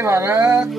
जय Bharat.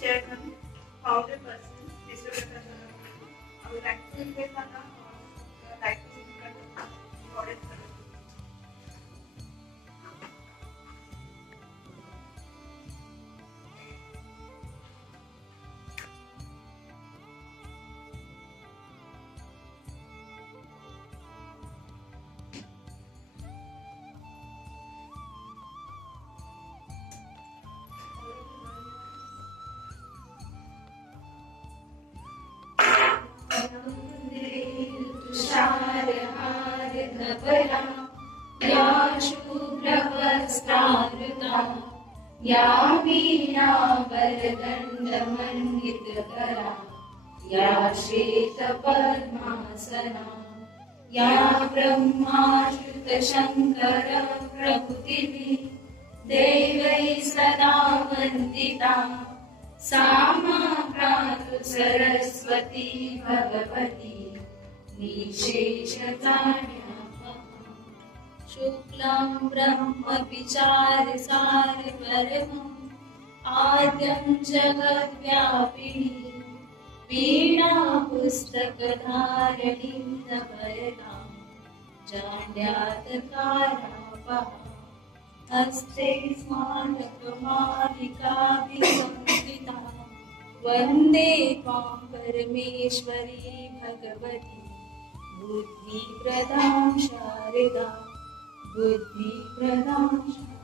Chairman, founder person, Mr. I would like to invite या शुभ्रवस्त्रावृता या वीणावरदण्डमण्डितकरा या श्वेतपद्मासना या ब्रह्माच्युतशङ्कर प्रभृतिभिः देवैः सदा वन्दिता सा मां पातु सरस्वती भगवती निःशेषकार्यापहा। शुक्लां ब्रह्म विचारसार परमम् आद्यं जगद्व्यापिनी वीणा पुस्तकधारिणीं नवरतां जाड्यातकारापहा। हस्ते स्मारकमालिकाभिसंस्कृता वन्दे त्वां परमेश्वरी Bhagwati बुद्धिप्रदां Sharda बुद्धिप्रदां Sharda.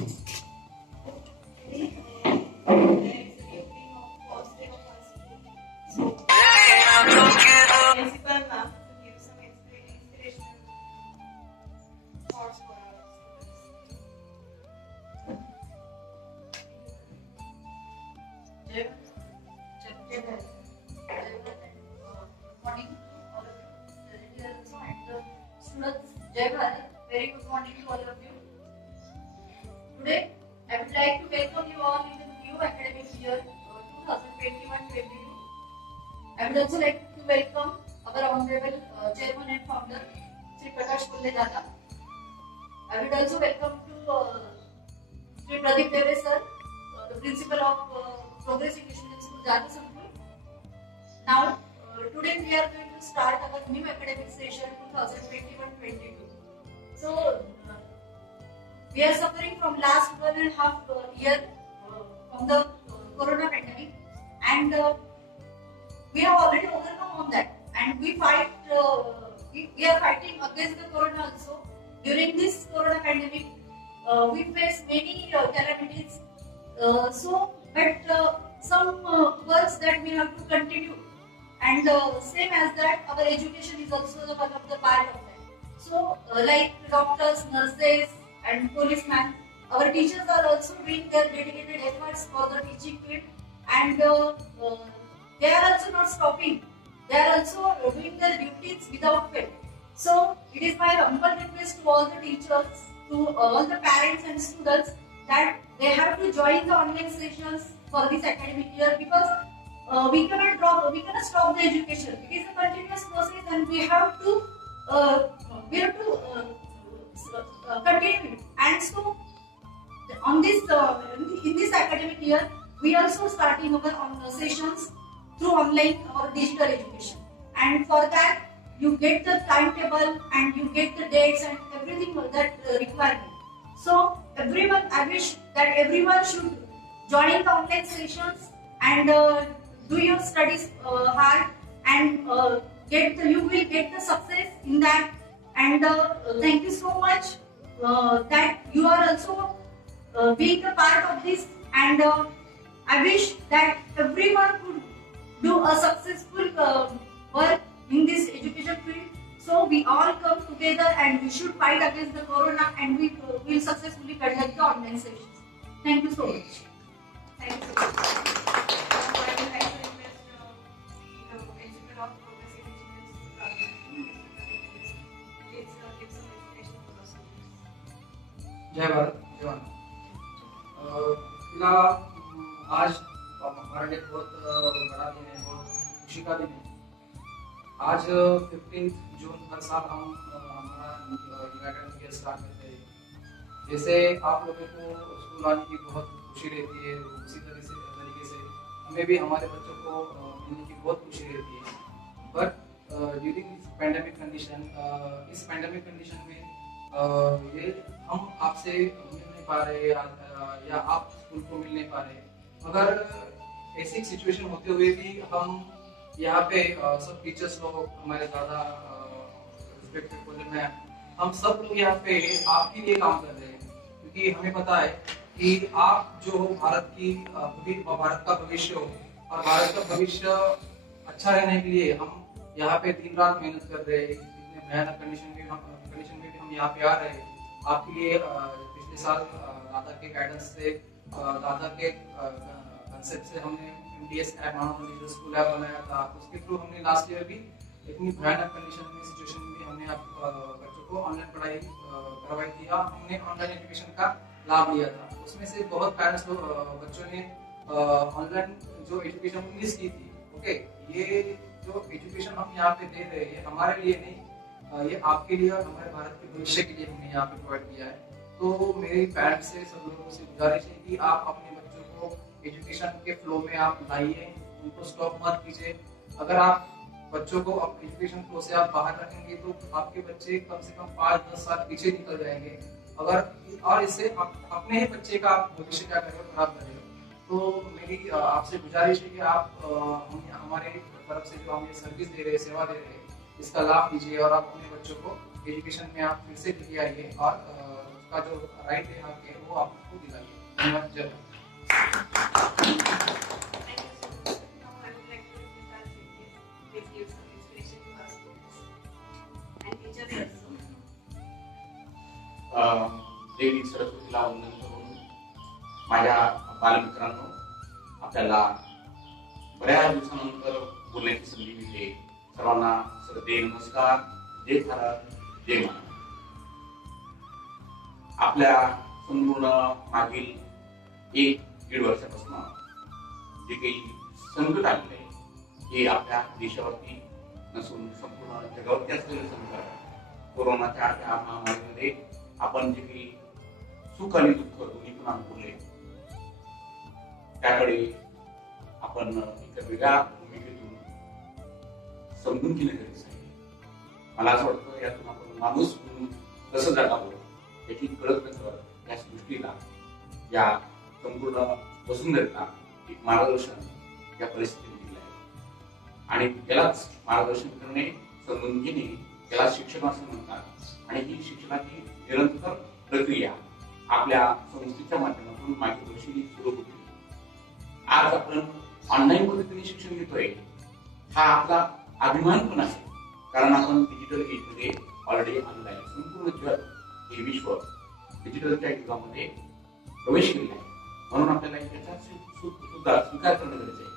Principal ma'am to give some inspirational thoughts for our students. Good morning to all of you. Also and the students, Jai Bharat. Very good morning to all of you. Today, I would like to welcome you all in the new academic year 2021-22. I would also like to welcome our honorable chairman and founder, Sri Prakash Pulle Dada. I would also welcome to Sri Pradeep Deve sir, the principal of Progress English Medium School, Jadoo Sankur. Now, today we are going to start our new academic session 2021-22. So, we are suffering from last 1.5 year from the corona pandemic, and we have already overcome on that, and we are fighting against the corona also. During this corona pandemic, we face many calamities. But some works that we have to continue, and same as that, our education is also one of the part of that. So, like doctors, nurses, and policemen, our teachers are also doing their dedicated efforts for the teaching field, and they are also not stopping. They are also doing their duties without fail. So, it is my humble request to all the teachers, to all the parents and students, that they have to join the online sessions for this academic year, because we cannot stop the education. It is a continuous process, and we have to continue it. And so, on this in this academic year, we also starting our sessions through online or digital education. And for that, you get the timetable and you get the dates and everything that requirement. So everyone, I wish that everyone should join the online sessions and do your studies hard, and you will get the success in that. And thank you so much that you are also being a part of this, and I wish that everyone could do a successful work in this education field. So we all come together and we should fight against the corona, and we will successfully conduct the online sessions. Thank you so much. Thank you so much. I would like to request the principal of Progress English Medium School, please give some inspiration for us. जय भारत, जय भारत। फिलहाल आज हमारे लिए बहुत बड़ा दिन है, बहुत खुशी का दिन है। आज 15 जून हर साल हम हमारा यूनाइटेड ईयर स्टार्ट करते हैं। जैसे आप लोगों को स्कूल आने की बहुत खुशी रहती है, उसी तरीके से हमें भी हमारे बच्चों को मिलने की बहुत खुशी रहती है। But during this pandemic condition, इस पैंडेमिक कंडीशन में ये हम आपसे मिल नहीं पा रहे या आप स्कूल को मिल नहीं पा रहे, मगर ऐसी सिचुएशन होते हुए भी हम यहाँ पे सब टीचर्स लोग, हमारे दादा, मैम, हम सब लोग यहाँ पे आपके लिए काम कर रहे हैं, क्योंकि हमें पता है कि आप जो भारत का भविष्य हो, और भारत का भविष्य अच्छा रहने के लिए हम यहाँ पे दिन रात मेहनत कर रहे हैं। इतने भयानक कंडीशन में भी हम यहाँ पे आ रहे हैं आपके लिए। पिछले साल दादा के गाइडेंस से, दादा के कंसेप्ट से हमने MDS ऐप, मानव स्कूल ऐप बनाया था। उसके थ्रू हमने लास्ट ईयर भी इतनी भयानक कंडीशन में, सिचुएशन में हमने बच्चों को ऑनलाइन पढ़ाई करवाई थी, और हमने ऑनलाइन एजुकेशन का लाभ लिया था। उसमें से बहुत पेरेंट्स लोग, बच्चों ने ऑनलाइन जो एजुकेशन मिस की थी। ओके, ये जो एजुकेशन हम यहाँ पे दे रहे हैं हमारे लिए नहीं, ये आपके लिए और हमारे भारत के भविष्य के लिए हमने यहाँ पे प्रोवाइड किया है। तो मेरे पेरेंट्स से, सब लोगों से गुजारिश है कि आप अपने बच्चों को एजुकेशन के फ्लो में आप लाइए, उनको स्टॉप मत कीजिए। अगर आप बच्चों को एजुकेशन फ्लो से आप बाहर रखेंगे तो आपके बच्चे कम से कम 5-10 साल पीछे निकल जाएंगे। और इससे अपने ही बच्चे का भविष्य क्या करेगा, खराब करेगा। तो मेरी आपसे गुजारिश है कि आप हमारे तरफ से जो हम ये सर्विस दे रहे हैं, सेवा दे रहे हैं, इसका लाभ लीजिए और आप अपने बच्चों को एजुकेशन में आप फिर से लेके आइए और का जो राइट है यहाँ के वो आपको दिलाइए। धन्यवाद। जय Bharat. Thank you so much. Now I would like to invite our seniors to give some inspiration to our students and teachers also. देवी सरस्वतीला वंदन करून माझ्या बालमित्रांनो, आपल्याला बऱ्याच दिवसानंतर बोलण्याची संधी मिळते. सर्वांना श्रद्धे नमस्कार. जय भारत, जय महाराज. आपल्या संपूर्ण मागील 1-1.5 वर्षापासून जे काही संकट आलेलं आहे हे आपल्या देशावरती नसून संपूर्ण जगावरती असलेलं संकट, कोरोनाच्या या महामारीमध्ये आपण जे काही सुख आणि दुःख दोन्ही पण अनुभवले त्याकडे आपण एका वेगळ्या भूमिकेतून समजून घेणं गरजेचं आहे. मला असं वाटतं यातून आपण माणूस म्हणून कसं जगावं याची कळत नसतं या सृष्टीला, या संपूर्ण वसुंधरेला एक मार्गदर्शन या परिस्थितीत दिलं आहे. आणि त्यालाच मार्गदर्शन करणे, समजून घेणे त्याला शिक्षण असं म्हणतात. आणि ही शिक्षणाची निरंतर प्रक्रिया आपल्या संस्थेच्या माध्यमातून मागील वर्षी सुरू होती. आज आपण ऑनलाईन पद्धतीने शिक्षण घेतोय हा आपला अभिमान पण आहे, कारण आपण डिजिटल एजमध्ये ऑलरेडी आलेला आहे. संपूर्ण जग हे विश्व डिजिटलच्या युगामध्ये प्रवेश केलेला आहे, म्हणून आपल्याला याचा सुद्धा स्वीकार करणं गरजेचं आहे.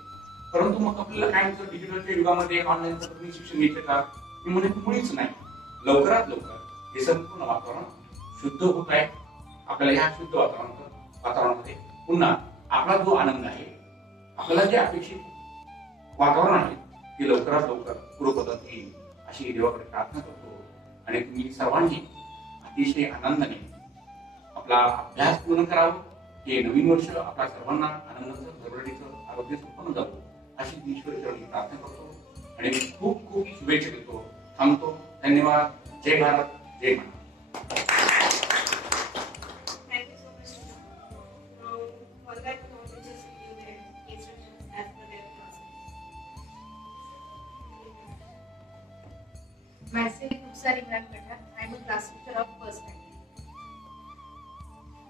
परंतु मग आपल्याला काय होतं, डिजिटलच्या युगामध्ये ऑनलाईन पद्धतीने शिक्षण घ्यायचं का? मी म्हणेन मुळीच नाही. लवकरात लवकर हे संपूर्ण वातावरण शुद्ध होत आहे. आपल्याला ह्या शुद्ध वातावरणामध्ये पुन्हा आपला जो आनंद आहे, आपल्याला जे अपेक्षित वातावरण आहे ते लवकरात लवकर पूर्वपदात येईल अशी देवाकडे प्रार्थना करतो. आणि तुम्ही सर्वांनी अतिशय आनंदाने आपला अभ्यास पूर्ण करावं. हे नवीन वर्ष आपल्या सर्वांना आनंदाचं, दरवडीचं, आरोग्य संपन्न जावं अशी ईश्वर चरणी प्रार्थना करतो आणि खूप खूप शुभेच्छा देतो. थांबतो. धन्यवाद. जय भारत, जय महाराज. Thank you so much. One by one, teachers give their instructions as per their classes. Myself, Upsar Imran Patra. I am a class teacher of first time.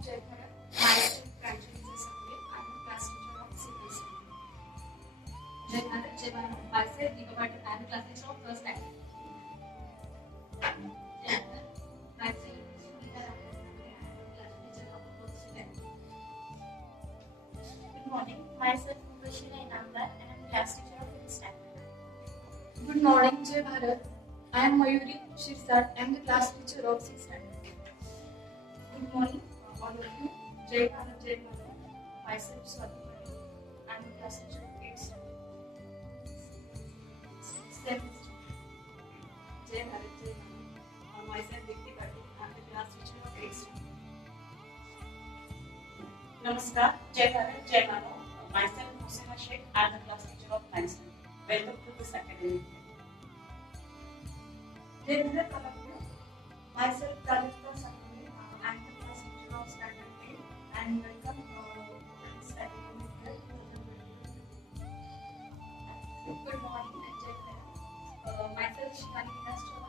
Jai Bharat. Myself, Pranjali Sakure. I am a class teacher of civil science. Jai Bharat. Jai Bharat. Myself, Deepa Patil. I am a class teacher of first time. Jai Bharat. Myself, Sunita Ramasakure. I am a class teacher of first time. Good morning. Myself Mubashira Inamdar and I am class teacher of fifth standard. Good morning, Jai Bharat. I am Mayuri Shirsat. I am the class teacher of 6th standard. Good morning, all of you. Jai Bharat, Jai Bharat. Myself Swati Patel. I am a class teacher of 8th standard. 7th standard. Jai Bharat, Jai Bharat. Myself Dikti Patil. I am the class teacher of 8th standard. Namaskar, Jai Bharat, Jai Mano. Myself Hussaina Sheikh. I am the class teacher of 9th standard. Welcome to this academic year. Jai Bharat, all of you. Myself Pradipta Sakure. I am the class teacher of standard 8 and welcome to this academic year 2022. Good morning and Jai Bharat. Myself Shivani Vinastro.